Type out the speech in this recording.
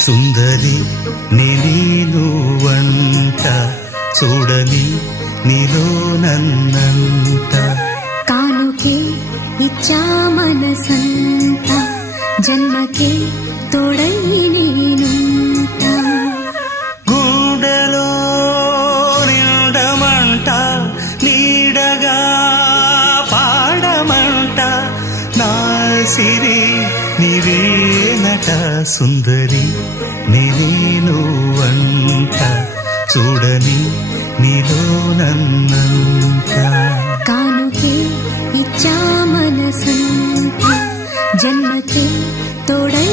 సుందరి నీనువంట చూడని నీలో నన్నంట కానుకే ఇచ్చా మనసంత జన్మకే తోడై నేనుంట గుండెలో నిండమంట నీడగా పాడమంట నా సిరి నీవేనట సుందరి నీనువంట చూడని నీలో నన్నంత కానుకే ఇచ్చా మనసంత జన్మకే తోడై